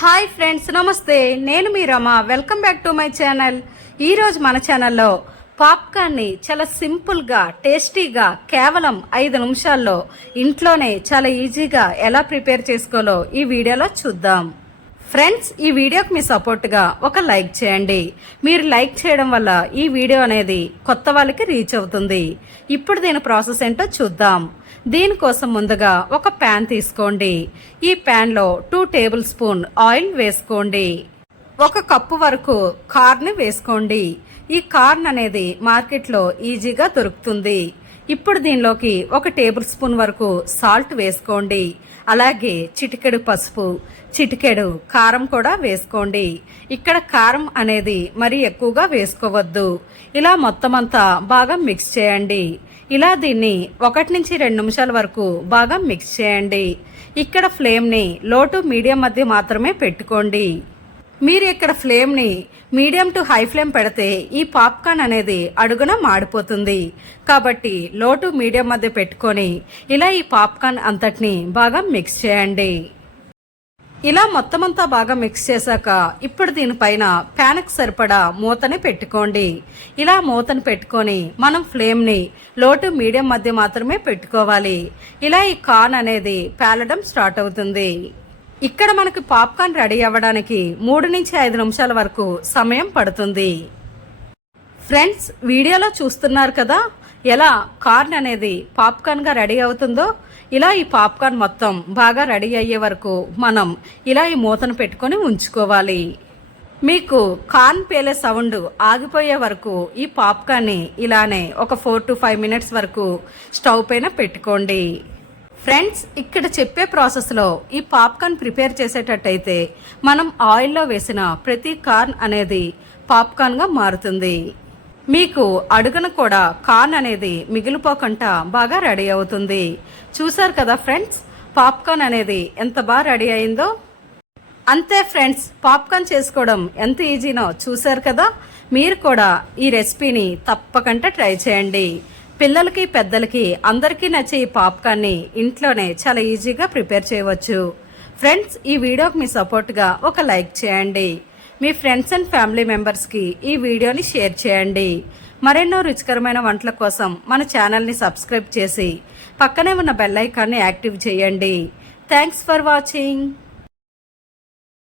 Hi friends నమస్తే. నేను మీ Rama. Welcome back to my channel. ఈరోజు మన ఛానల్లో పాప్కార్న్ని చాలా సింపుల్గా టేస్టీగా కేవలం ఐదు నిమిషాల్లో ఇంట్లోనే చాలా ఈజీగా ఎలా ప్రిపేర్ చేసుకోవాలో ఈ వీడియోలో చూద్దాం. ఫ్రెండ్స్ ఈ వీడియోకి మీ సపోర్ట్గా ఒక లైక్ చేయండి. మీరు లైక్ చేయడం వల్ల ఈ వీడియో అనేది కొత్త వాళ్ళకి రీచ్ అవుతుంది. ఇప్పుడు దీని ప్రాసెస్ ఏంటో చూద్దాం. దీనికోసం ముందుగా ఒక ప్యాన్ తీసుకోండి. ఈ ప్యాన్లో టూ టేబుల్ స్పూన్ ఆయిల్ వేసుకోండి. ఒక కప్పు వరకు కార్న్ వేసుకోండి. ఈ కార్న్ అనేది మార్కెట్లో ఈజీగా దొరుకుతుంది. ఇప్పుడు దీనిలోకి ఒక టేబుల్ స్పూన్ వరకు సాల్ట్ వేసుకోండి. అలాగే చిటికెడు పసుపు చిటికెడు కారం కూడా వేసుకోండి. ఇక్కడ కారం అనేది మరి ఎక్కువగా వేసుకోవద్దు. ఇలా మొత్తం అంతా బాగా మిక్స్ చేయండి. ఇలా దీన్ని ఒకటి నుంచి రెండు నిమిషాల వరకు బాగా మిక్స్ చేయండి. ఇక్కడ ఫ్లేమ్ని లో టు మీడియం మధ్య మాత్రమే పెట్టుకోండి. మీరు ఇక్కడ ఫ్లేమ్ని మీడియం టు హై ఫ్లేమ్ పెడితే ఈ పాప్కార్న్ అనేది అడుగున మాడిపోతుంది. కాబట్టి లో టు మీడియం మధ్య పెట్టుకొని ఇలా ఈ పాప్కార్న్ అంతటిని బాగా మిక్స్ చేయండి. ఇలా మొత్తం అంతా బాగా మిక్స్ చేశాక ఇప్పుడు దీనిపైన ప్యాన్కి సరిపడా మూతని పెట్టుకోండి. ఇలా మూతని పెట్టుకొని మనం ఫ్లేమ్ని లో టు మీడియం మధ్య మాత్రమే పెట్టుకోవాలి. ఇలా ఈ కార్న్ అనేది పేలడం స్టార్ట్ అవుతుంది. ఇక్కడ మనకు పాప్కార్న్ రెడీ అవ్వడానికి మూడు నుంచి ఐదు నిమిషాల వరకు సమయం పడుతుంది. ఫ్రెండ్స్ వీడియోలో చూస్తున్నారు కదా ఎలా కార్న్ అనేది పాప్కార్న్గా రెడీ అవుతుందో ఇలా ఈ పాప్కార్న్ మొత్తం బాగా రెడీ అయ్యే వరకు మనం ఇలా ఈ మూతను పెట్టుకొని ఉంచుకోవాలి. మీకు కార్న్ పేలే సౌండ్ ఆగిపోయే వరకు ఈ పాప్కార్న్ని ఇలానే ఒక ఫోర్ టు ఫైవ్ మినిట్స్ వరకు స్టవ్ పైన పెట్టుకోండి. ఫ్రెండ్స్ ఇక్కడ చెప్పే ప్రాసెస్లో ఈ పాప్కార్న్ ప్రిపేర్ చేసేటట్టయితే మనం ఆయిల్లో వేసిన ప్రతి కార్న్ అనేది పాప్కార్న్గా మారుతుంది. మీకు అడుగున కూడా కార్న్ అనేది మిగిలిపోకుండా బాగా రెడీ అవుతుంది. చూసారు కదా ఫ్రెండ్స్ పాప్కార్న్ అనేది ఎంత బాగా రెడీ అయిందో? అంతే ఫ్రెండ్స్ పాప్కార్న్ చేసుకోవడం ఎంత ఈజీనో చూసారు కదా? మీరు కూడా ఈ రెసిపీని తప్పకుండా ట్రై చేయండి. పిల్లలకి పెద్దలకి అందరికీ నచ్చే ఈ పాప్కార్న్ని ఇంట్లోనే చాలా ఈజీగా ప్రిపేర్ చేయవచ్చు. ఫ్రెండ్స్ ఈ వీడియోకి మీ సపోర్ట్గా ఒక లైక్ చేయండి. మీ ఫ్రెండ్స్ అండ్ ఫ్యామిలీ మెంబర్స్కి ఈ వీడియోని షేర్ చేయండి. మరెన్నో రుచికరమైన వంటల కోసం మన ఛానల్ని సబ్స్క్రైబ్ చేసి పక్కనే ఉన్న బెల్ ఐకాన్ని యాక్టివ్ చేయండి. Thanks for watching.